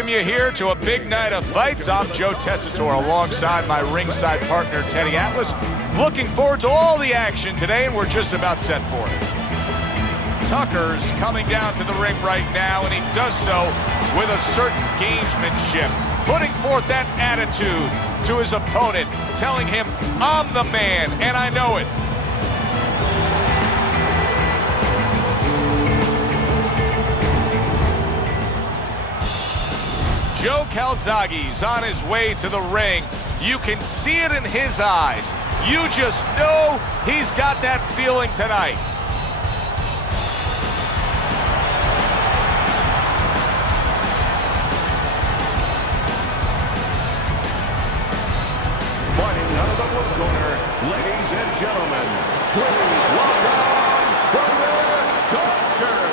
welcome you here to a big night of fights. I'm Joe Tessitore alongside my ringside partner, Teddy Atlas. Looking forward to all the action today, and we're just about set for it. Tucker's coming down to the ring right now, and he does so with a certain gamesmanship, putting forth that attitude to his opponent, telling him, I'm the man, and I know it. Joe Calzaghe's on his way to the ring. You can see it in his eyes. You just know he's got that feeling tonight. Fighting out of the blue corner, ladies and gentlemen, please welcome Taker.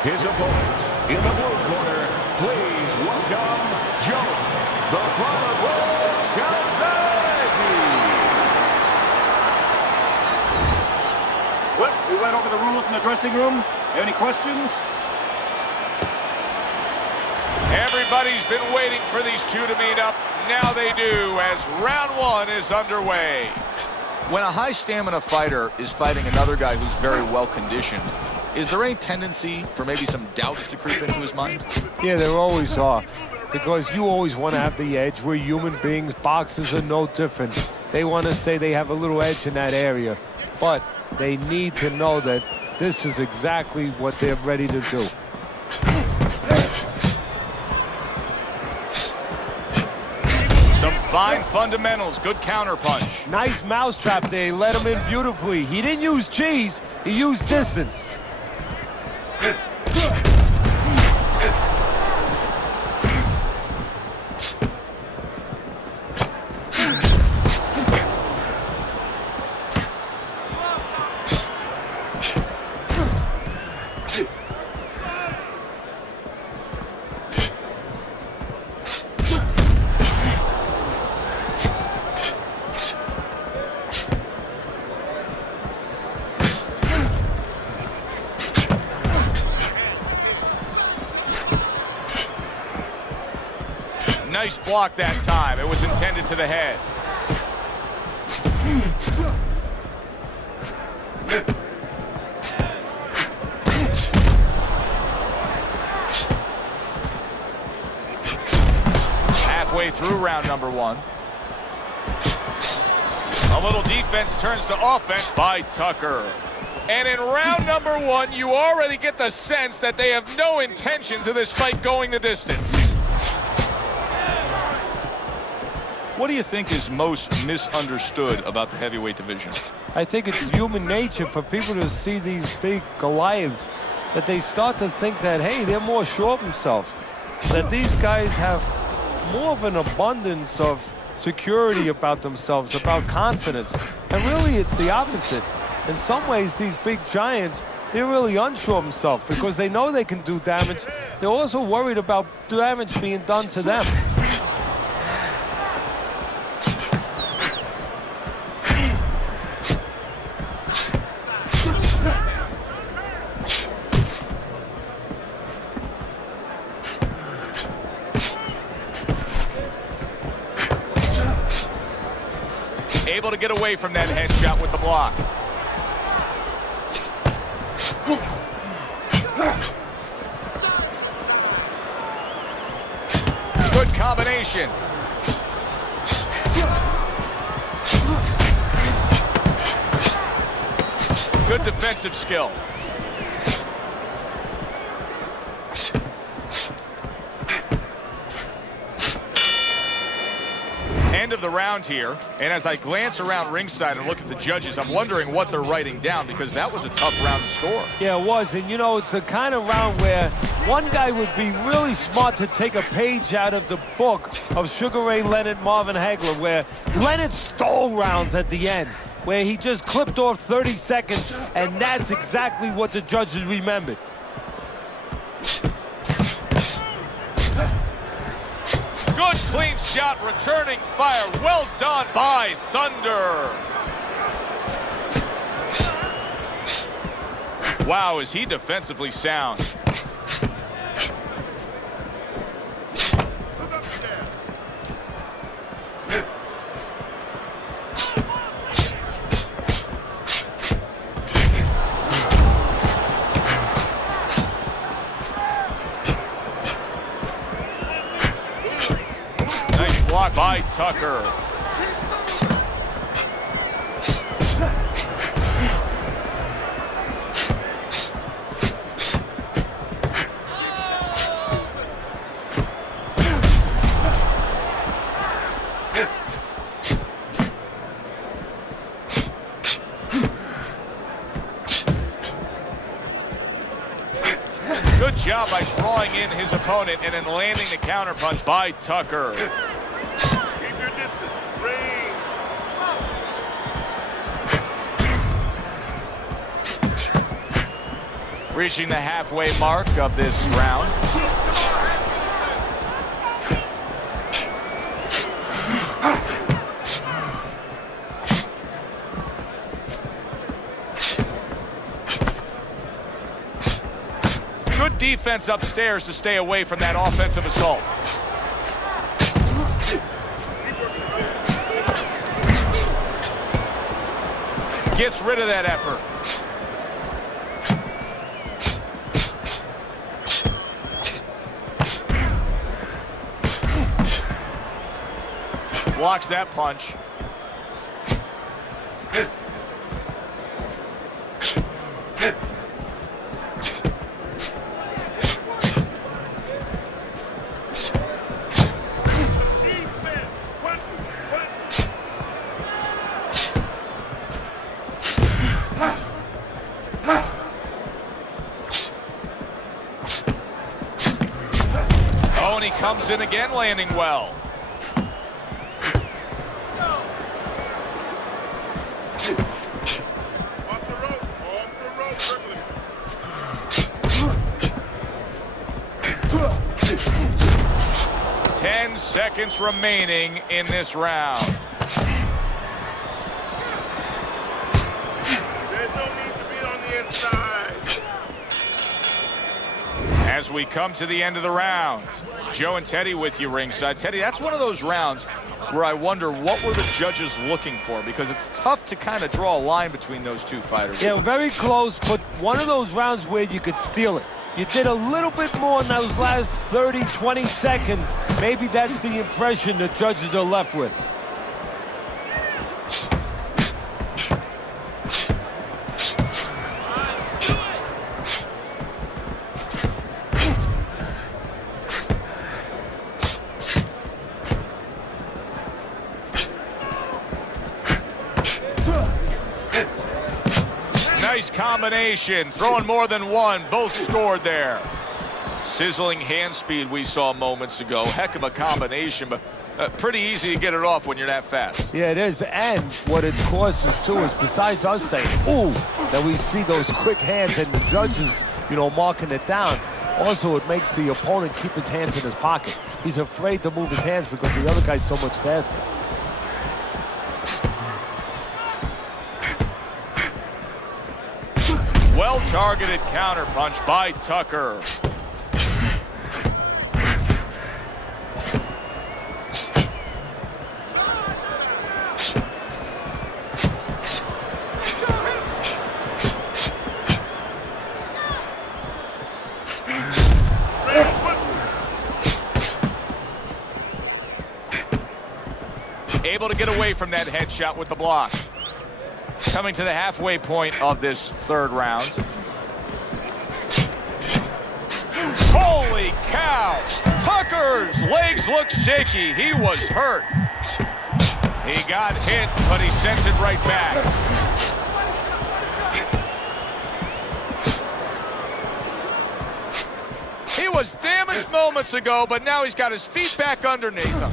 His opponents in the blue corner, please welcome Joe, the Father Rose Gольzаге. Well, we went over the rules in the dressing room. Any questions? Everybody's been waiting for these two to meet up. Now they do, as round one is underway. When a high stamina fighter is fighting another guy who's very well conditioned, is there any tendency for maybe some doubts to creep into his mind? Yeah, there always are, because you always want to have the edge. We're human beings. Boxers are no different. They want to say they have a little edge in that area, but they need to know that this is exactly what they're ready to do. Some fine fundamentals, good counterpunch. Nice mousetrap there. He let him in beautifully. He didn't use cheese, he used distance. Nice block that time. It was intended to the head. Halfway through round number one. A little defense turns to offense by Tucker. And in round number one, you already get the sense that they have no intentions of this fight going the distance. What do you think is most misunderstood about the heavyweight division? I think it's human nature for people to see these big Goliaths, that they start to think that, hey, they're more sure of themselves, that these guys have more of an abundance of security about themselves, about confidence. And really, it's the opposite. In some ways, these big giants, they're really unsure of themselves because they know they can do damage. They're also worried about damage being done to them. Able to get away from that headshot with the block. Good combination. Good defensive skill. End of the round here, and as I glance around ringside and look at the judges, I'm wondering what they're writing down, because that was a tough round to score. Yeah, it was, and you know, it's the kind of round where one guy would be really smart to take a page out of the book of Sugar Ray Leonard, Marvin Hagler, where Leonard stole rounds at the end, where he just clipped off 30 seconds, and that's exactly what the judges remembered. Good clean shot, returning fire. Well done by Thunder. Wow, is he defensively sound. shot by Tucker. Good job by drawing in his opponent and then landing the counterpunch by Tucker. Keep your distance. Ring. Reaching the halfway mark of this round. Good defense upstairs to stay away from that offensive assault. Gets rid of that effort. Blocks that punch. Toни comes in again, landing well. Off the rope. 10 seconds remaining in this round. There's no need to be on the inside. As we come to the end of the round, Joe and Teddy with you ringside. Teddy, that's one of those rounds where I wonder what were the judges looking for, because it's tough to kind of draw a line between those two fighters. Yeah, very close, but one of those rounds where you could steal it. You did a little bit more in those last 30, 20 seconds. Maybe that's the impression the judges are left with. Nice combination, throwing more than one, both scored there. Sizzling hand speed we saw moments ago. Heck of a combination, but pretty easy to get it off when you're that fast. Yeah, it is, and what it causes too is, besides us saying, ooh, that we see those quick hands and the judges, you know, marking it down, also it makes the opponent keep his hands in his pocket. He's afraid to move his hands because the other guy's so much faster. Well-targeted counterpunch by Tucker. Able to get away from that headshot with the block. Coming to the halfway point of this third round. Holy cow! Tucker's legs look shaky. He was hurt. He got hit, but he sent it right back. He was damaged moments ago, but now he's got his feet back underneath him.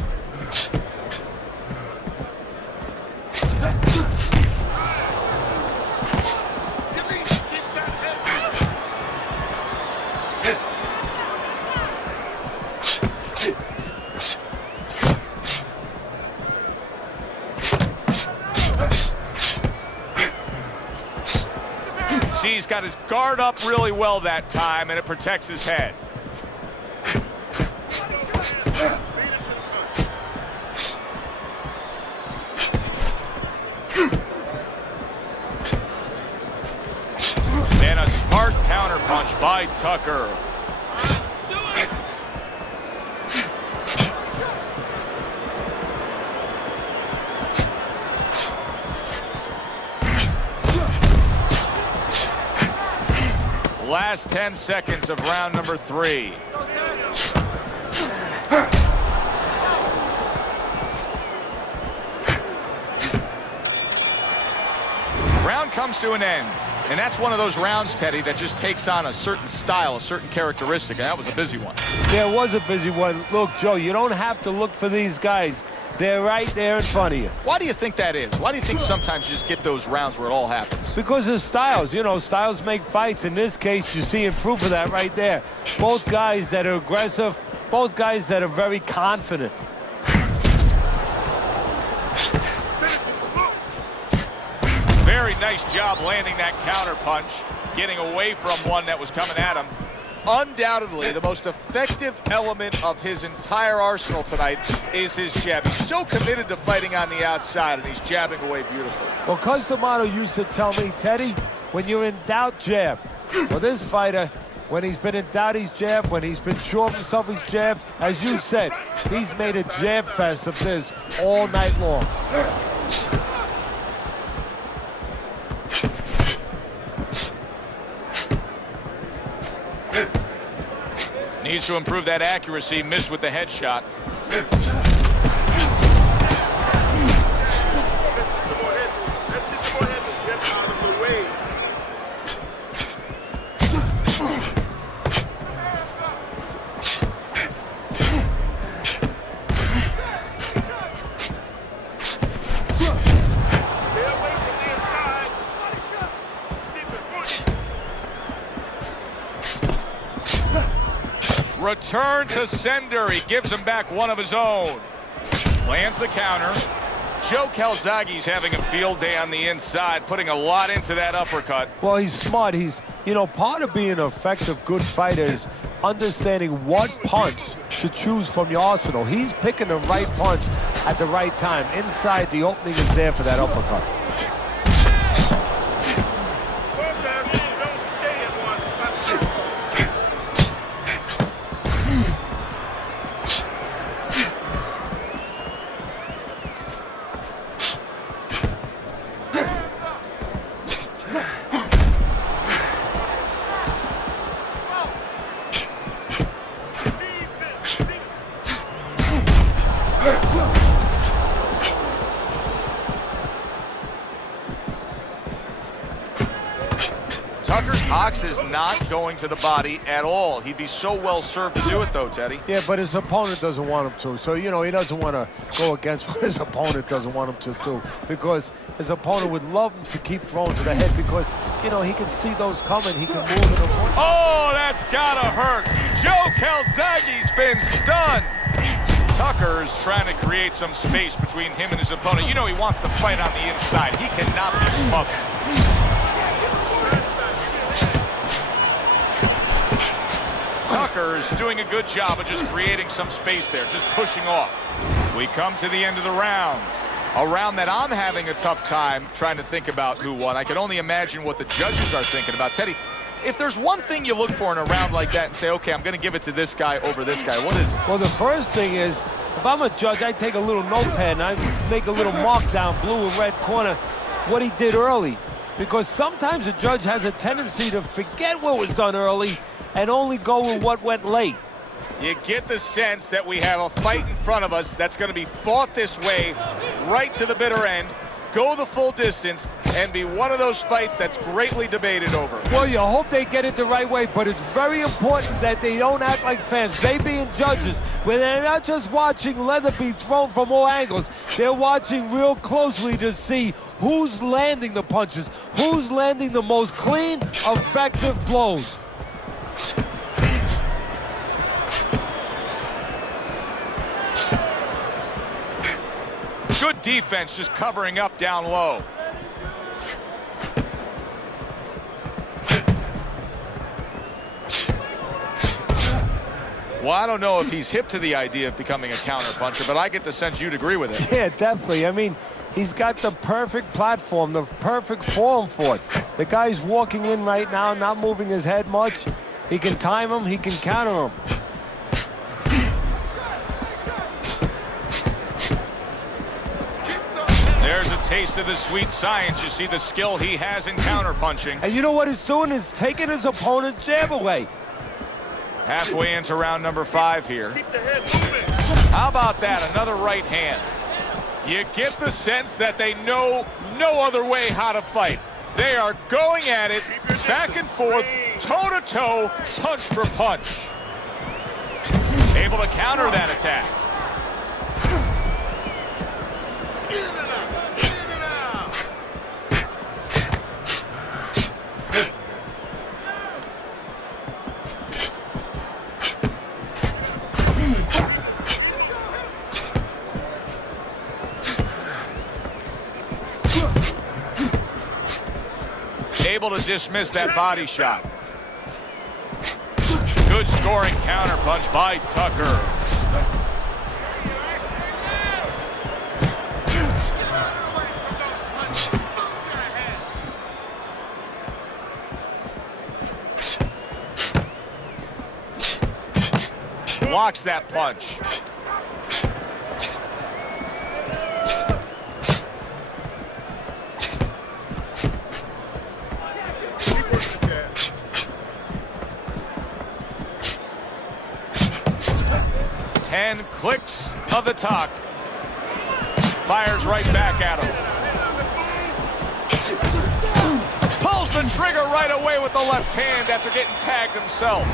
See, he's got his guard up really well that time, and it protects his head. And a smart counterpunch by Tucker. Last 10 seconds of round number 3. Round comes to an end. And that's one of those rounds, Teddy, that just takes on a certain style, a certain characteristic, and that was a busy one. Yeah, it was a busy one. Look, Joe, you don't have to look for these guys. They're right there in front of you. Why do you think that is? Why do you think sometimes you just get those rounds where it all happens? Because of styles. You know, styles make fights. In this case, you're seeing proof of that right there. Both guys that are aggressive, both guys that are very confident. Very nice job landing that counter punch, getting away from one that was coming at him. Undoubtedly, the most effective element of his entire arsenal tonight is his jab. He's so committed to fighting on the outside, and he's jabbing away beautifully. Well, Cus D'Amato used to tell me, Teddy, when you're in doubt, jab. Well, this fighter, when he's been in doubt, he's jabbed. When he's been sure of himself, he's jabbed. As you said, he's made a jab fest of this all night long. Needs to improve that accuracy. Missed with the headshot. Return to sender. He gives him back one of his own. Lands the counter. Joe Calzaghe's having a field day on the inside, putting a lot into that uppercut. Well, he's smart. He's, you know, part of being an effective, good fighter is understanding what punch to choose from your arsenal. He's picking the right punch at the right time. Inside, the opening is there for that uppercut. Tucker's box is not going to the body at all. He'd be so well served to do it, though, Teddy. Yeah, but his opponent doesn't want him to. So, you know, he doesn't want to go against what his opponent doesn't want him to do. Because his opponent would love him to keep throwing to the head because, you know, he can see those coming. He can move in the point. Oh, that's gotta hurt. Joe Calzaghe's been stunned. Tucker's trying to create some space between him and his opponent. You know he wants to fight on the inside. He cannot be smothered. Tucker's doing a good job of just creating some space there, just pushing off. We come to the end of the round. A round that I'm having a tough time trying to think about who won. I can only imagine what the judges are thinking about. Teddy, if there's one thing you look for in a round like that and say, okay, I'm going to give it to this guy over this guy, what is it? Well, the first thing is, if I'm a judge, I take a little notepad and I make a little mark down blue and red corner what he did early. Because sometimes a judge has a tendency to forget what was done early and only go with what went late. You get the sense that we have a fight in front of us that's going to be fought this way, right to the bitter end, go the full distance, and be one of those fights that's greatly debated over. Well, you hope they get it the right way, but it's very important that they don't act like fans. They being judges, where they're not just watching leather be thrown from all angles, they're watching real closely to see who's landing the punches, who's landing the most clean, effective blows. Good defense, just covering up down low. Well, I don't know if he's hip to the idea of becoming a counterpuncher, but I get the sense you'd agree with it. Yeah, definitely. I mean, he's got the perfect platform, the perfect form for it. The guy's walking in right now, not moving his head much. He can time him, he can counter him. There's a taste of the sweet science. You see the skill he has in counterpunching. And you know what he's doing is taking his opponent's jab away. Halfway into round number 5 here. How about that? Another right hand. You get the sense that they know no other way how to fight. They are going at it, back and forth, toe-to-toe, punch for punch. Able to counter that attack. Able to dismiss that body shot. Good scoring counterpunch by Tucker. Blocks that punch. Clicks of the talk. Fires right back at him. Pulls the trigger right away with the left hand after getting tagged himself.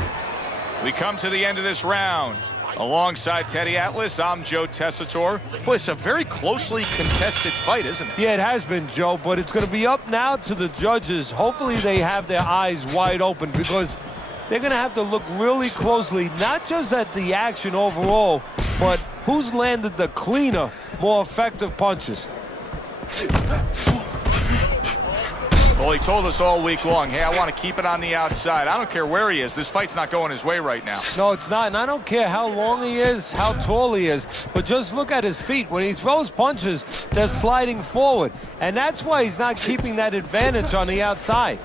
We come to the end of this round. Alongside Teddy Atlas, I'm Joe Tessitore. Boy, it's a very closely contested fight, isn't it? Yeah, it has been, Joe, but it's going to be up now to the judges. Hopefully they have their eyes wide open because they're going to have to look really closely, not just at the action overall, but who's landed the cleaner, more effective punches. Well, he told us all week long, hey, I want to keep it on the outside. I don't care where he is. This fight's not going his way right now. No, it's not, and I don't care how long he is, how tall he is, but just look at his feet. When he throws punches, they're sliding forward, and that's why he's not keeping that advantage on the outside.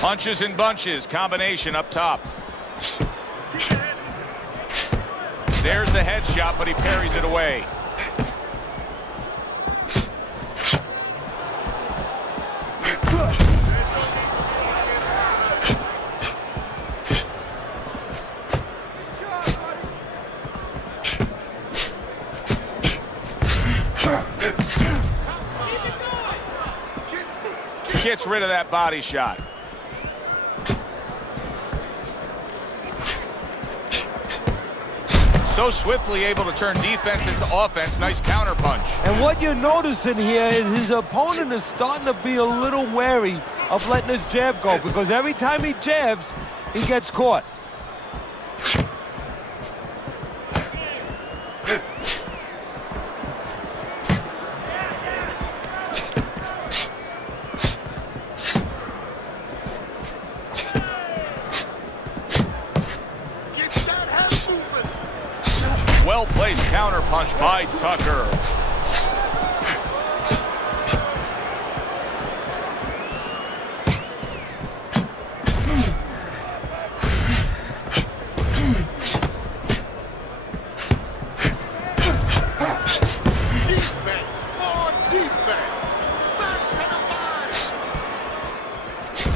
Punches and bunches, combination up top. There's the headshot, but he parries it away. Gets rid of that body shot. So swiftly able to turn defense into offense. Nice counter punch. And what you're noticing here is his opponent is starting to be a little wary of letting his jab go because every time he jabs, he gets caught. Well-placed counter punch by Tucker. Defense on defense. Back to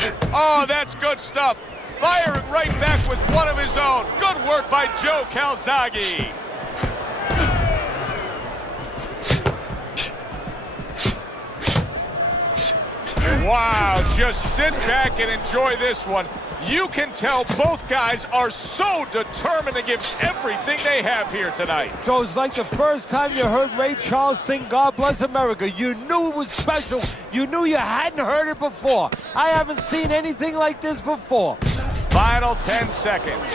the body. Oh, that's good stuff. Firing right back with one of his own. Good work by Joe Gholzage. Wow, just sit back and enjoy this one. You can tell both guys are so determined to give everything they have here tonight. Joe, it's like the first time you heard Ray Charles sing God Bless America. You knew it was special. You knew you hadn't heard it before. I haven't seen anything like this before. Final 10 seconds.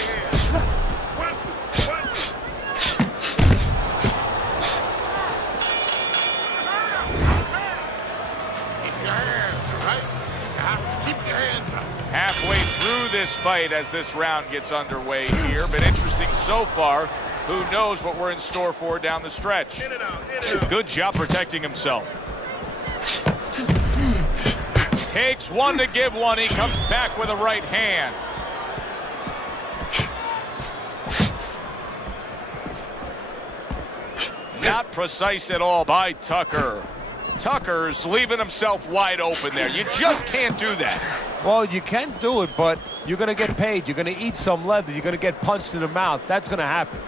Halfway through this fight as this round gets underway here. Been interesting so far. Who knows what we're in store for down the stretch. Good job protecting himself. Takes one to give one. He comes back with a right hand. Not precise at all by Tucker. Tucker's leaving himself wide open there. You just can't do that. Well, you can do it, but you're going to get paid. You're going to eat some leather. You're going to get punched in the mouth. That's going to happen.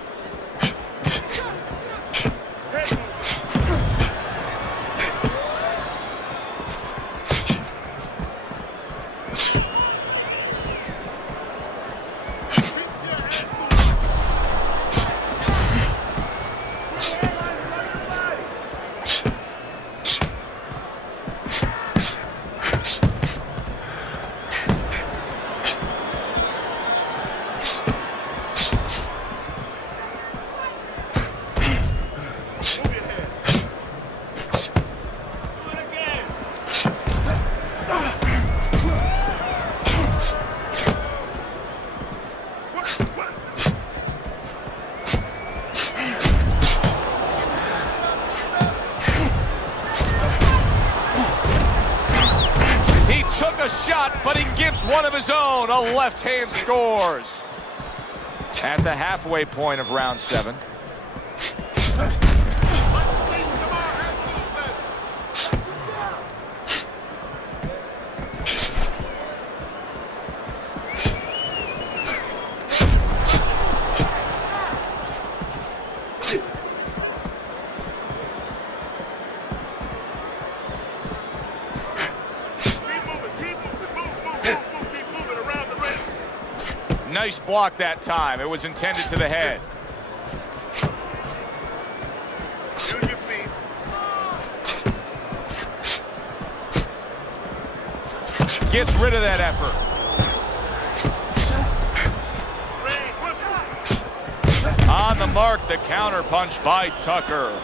But he gives one of his own. A left hand scores. At the halfway point of round 7. Nice block that time. It was intended to the head. Gets rid of that effort. On the mark, the counter punch by Tucker.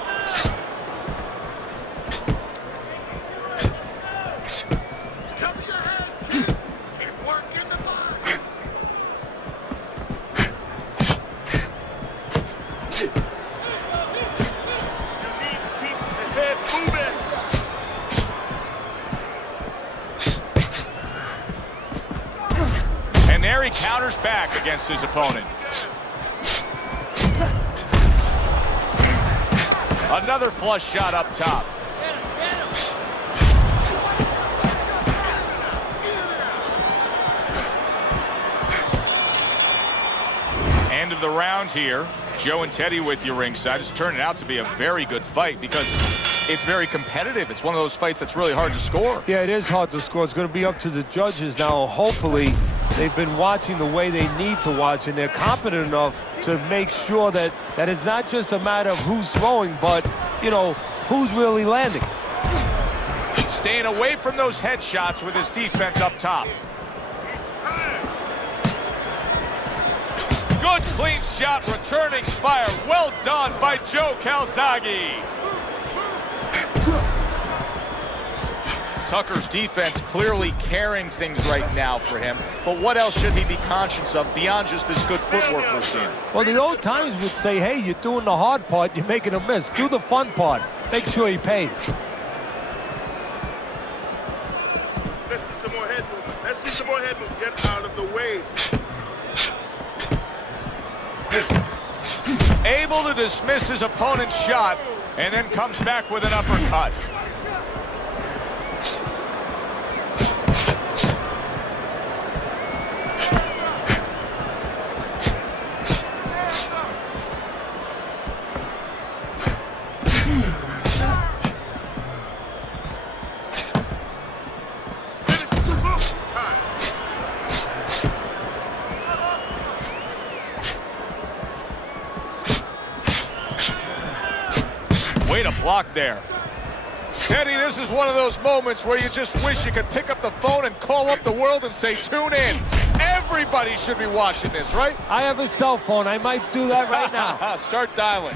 There he counters back against his opponent. Another flush shot up top. End of the round here. Joe and Teddy with you ringside. It's turning out to be a very good fight because it's very competitive. It's one of those fights that's really hard to score. Yeah, it is hard to score. It's going to be up to the judges now. Hopefully, they've been watching the way they need to watch, and they're competent enough to make sure that it's not just a matter of who's throwing, but, you know, who's really landing. Staying away from those headshots with his defense up top. Good clean shot, returning fire. Well done by Joe Gholzage. Tucker's defense clearly carrying things right now for him. But what else should he be conscious of beyond just this good footwork we're seeing? Well, the old times would say, hey, you're doing the hard part, you're making a miss. Do the fun part. Make sure he pays. Let's see some more head movement. Let's see some more head movement. Get out of the way. Able to dismiss his opponent's shot and then comes back with an uppercut. Way to block there. Teddy, this is one of those moments where you just wish you could pick up the phone and call up the world and say, tune in. Everybody should be watching this, right? I have a cell phone. I might do that right now. Start dialing.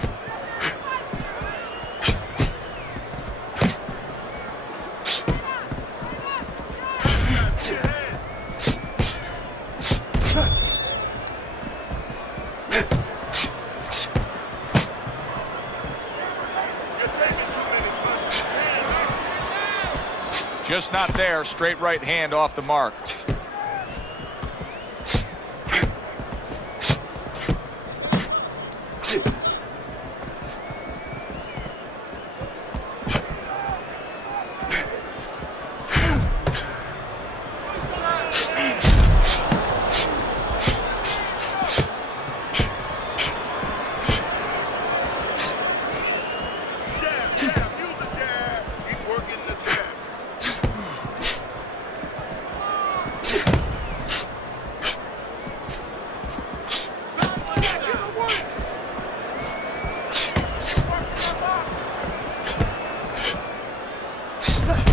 Just not there. Straight right hand off the mark.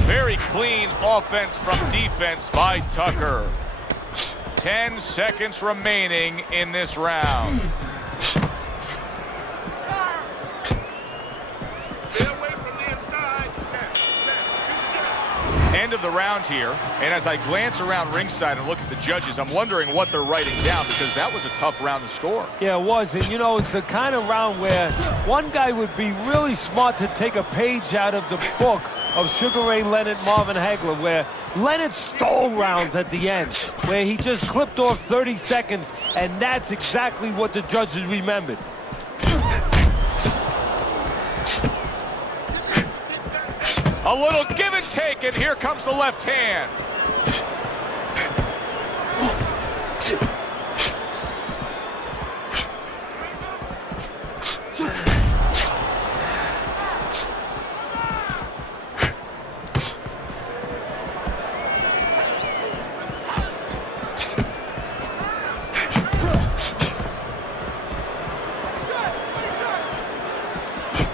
Very clean offense from defense by Tucker. 10 seconds remaining in this round. Stay away from the inside. End of the round here, and as I glance around ringside and look at the judges, I'm wondering what they're writing down, because that was a tough round to score. Yeah, it was. And, you know, it's the kind of round where one guy would be really smart to take a page out of the book of Sugar Ray Leonard, Marvin Hagler, where Leonard stole rounds at the end, where he just clipped off 30 seconds, and that's exactly what the judges remembered. A little give and take, and here comes the left hand.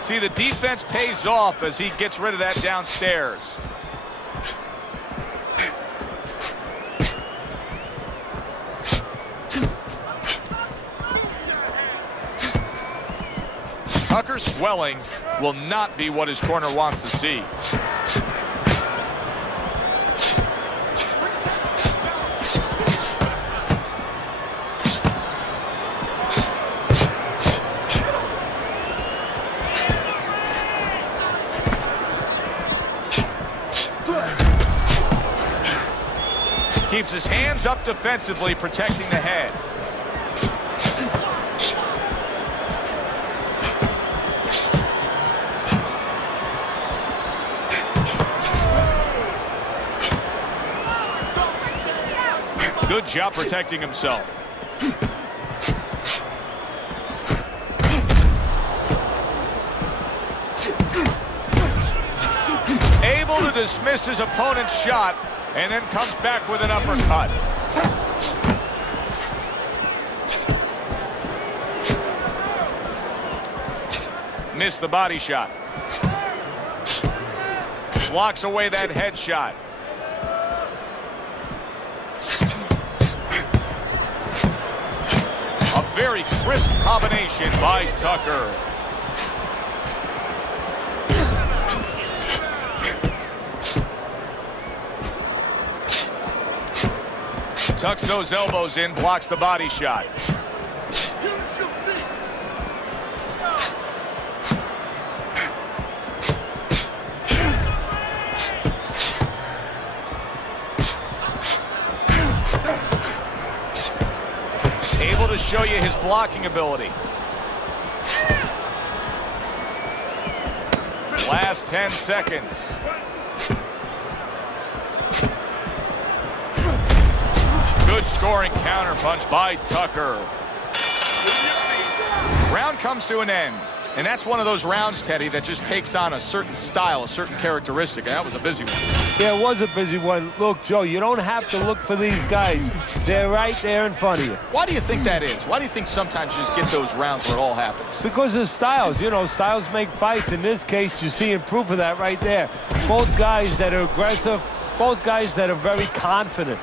See, the defense pays off as he gets rid of that downstairs. Tucker's swelling will not be what his corner wants to see. Keeps his hands up defensively, protecting the head. Good job protecting himself. Able to dismiss his opponent's shot, and then comes back with an uppercut. Missed the body shot. Blocks away that headshot. A very crisp combination by Tucker. Tucks those elbows in, blocks the body shot. Able to show you his blocking ability. Last 10 seconds. Good scoring counter punch by Tucker. Round comes to an end. And that's one of those rounds, Teddy, that just takes on a certain style, a certain characteristic. And that was a busy one. Yeah, it was a busy one. Look, Joe, you don't have to look for these guys. They're right there in front of you. Why do you think that is? Why do you think sometimes you just get those rounds where it all happens? Because of styles. You know, styles make fights. In this case, you're seeing proof of that right there. Both guys that are aggressive, both guys that are very confident.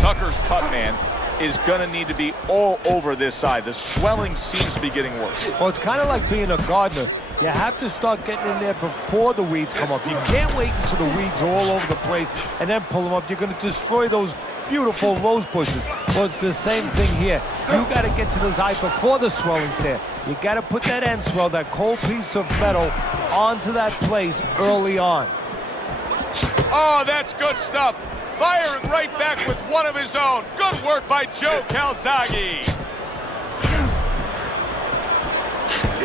Tucker's cut, man, is going to need to be all over this side. The swelling seems to be getting worse. Well, it's kind of like being a gardener. You have to start getting in there before the weeds come up. You can't wait until the weeds are all over the place and then pull them up. You're going to destroy those beautiful rose bushes. Well, it's the same thing here. You got to get to this eye before the swelling's there. You got to put that end swell, that cold piece of metal, onto that place early on. Oh, that's good stuff. Firing right back with one of his own. Good work by Joe Gholzage.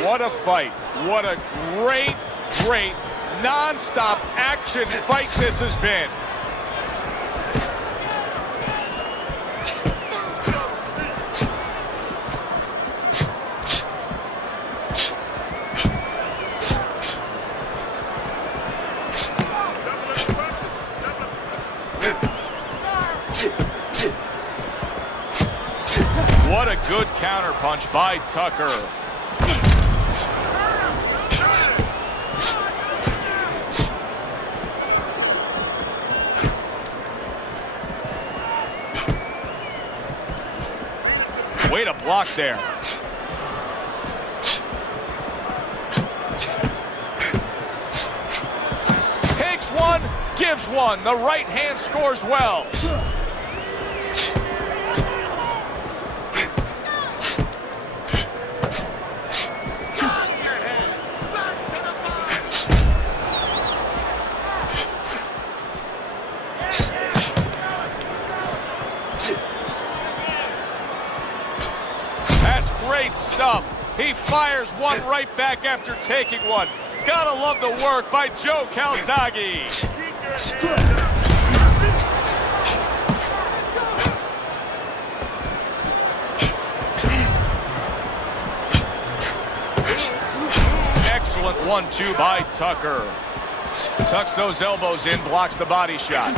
What a fight. What a great, great, non-stop action fight this has been. What a good counter punch by Tucker. Way to block there. Takes one, gives one. The right hand scores well. Great stuff. He fires one right back after taking one. Gotta love the work by Joe Gholzage. Excellent 1-2 by Tucker. Tucks those elbows in, blocks the body shot.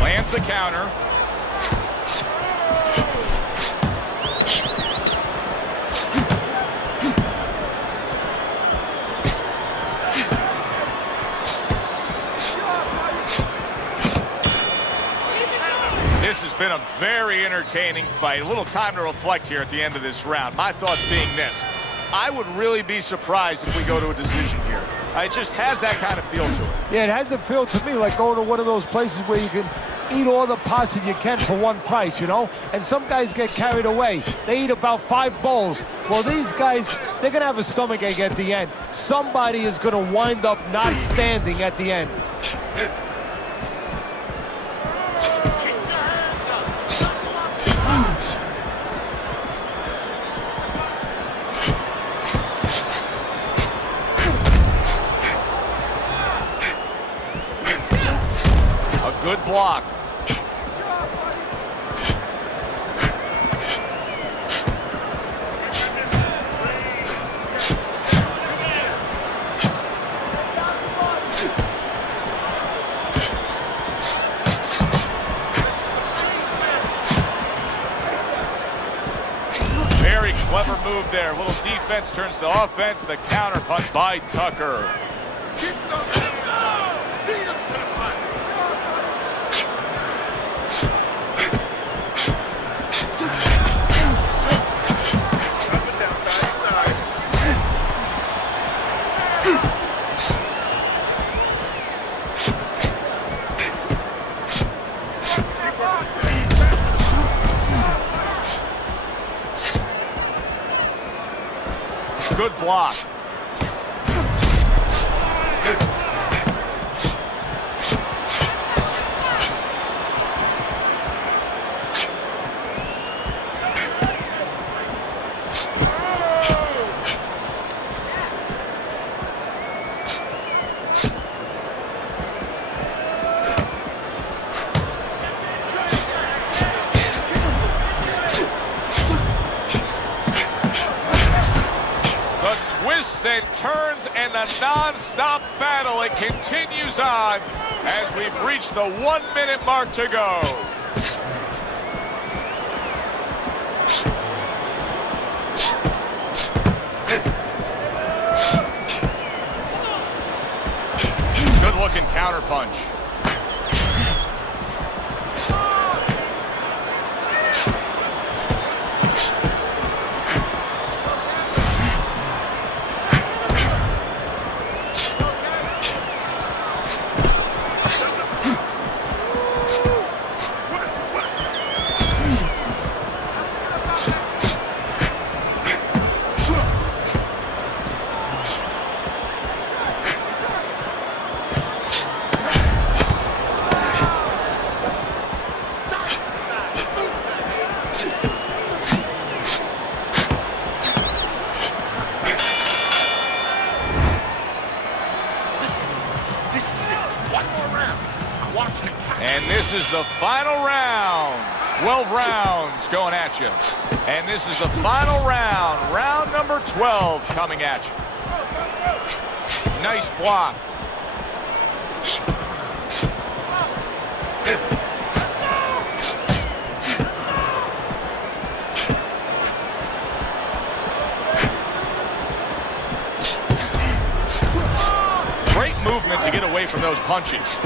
Lands the counter. This has been a very entertaining fight. A little time to reflect here at the end of this round. My thoughts being this: I would really be surprised if we go to a decision here. It just has that kind of feel to it. Yeah, it has a feel to me like going to one of those places where you can eat all the pasta you can for one price, you know? And some guys get carried away. They eat about 5 bowls. Well, these guys, they're going to have a stomachache at the end. Somebody is going to wind up not standing at the end. Good block. Very clever move there. A little defense turns to offense. The counter punch by Tucker. Good block. Twists and turns and the non-stop battle, it continues on as we've reached the 1-minute mark to go. Good looking counter punch. the final round. 12 rounds going at you. And this is the final round. Round number 12 coming at you. Nice block. Great movement to get away from those punches.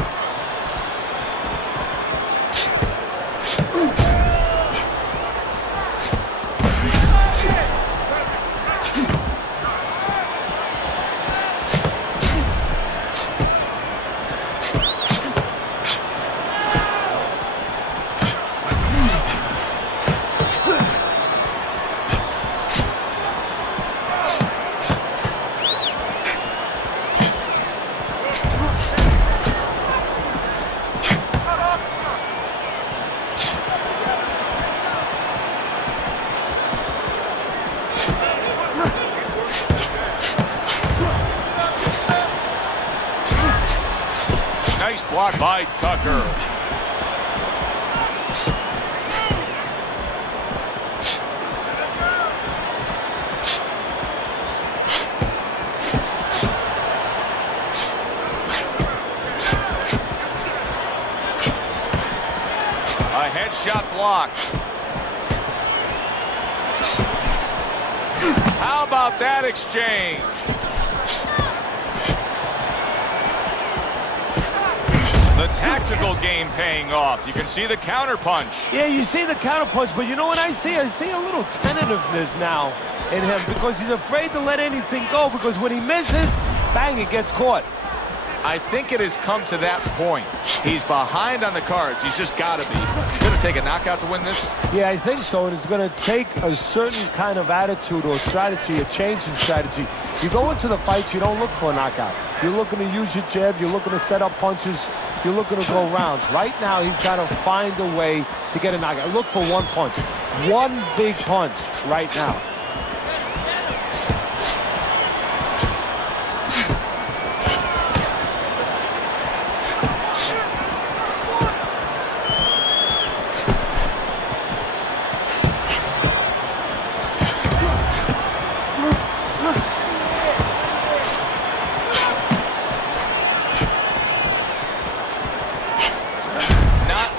Nice block by Tucker. A headshot blocked. How about that exchange? The tactical game paying off. You can see the counter punch. Yeah, you see the counter punch, but you know what I see? I see a little tentativeness now in him because he's afraid to let anything go because when he misses, bang, it gets caught. I think it has come to that point. He's behind on the cards. He's just got to be. He's going to take a knockout to win this? Yeah, I think so, and it's going to take a certain kind of attitude or strategy, a change in strategy. You go into the fights, you don't look for a knockout. You're looking to use your jab, you're looking to set up punches, you're looking to go rounds. Right now, he's got to find a way to get a knockout. Look for one punch. One big punch right now.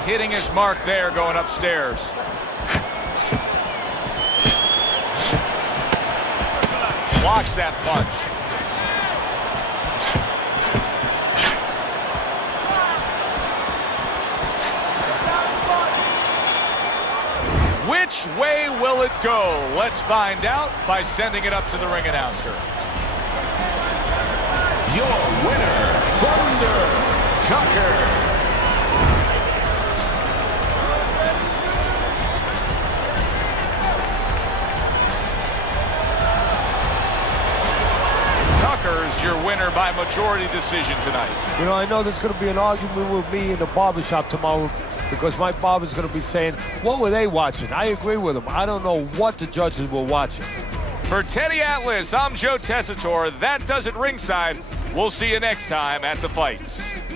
Hitting his mark there going upstairs. Blocks that punch. Which way will it go? Let's find out by sending it up to the ring announcer. Your winner, Thunder Tucker. Tucker's your winner by majority decision tonight. You know, I know there's going to be an argument with me in the barbershop tomorrow because my barber's going to be saying, what were they watching? I agree with him. I don't know what the judges were watching. For Teddy Atlas, I'm Joe Tessitore. That does it ringside. We'll see you next time at the fights.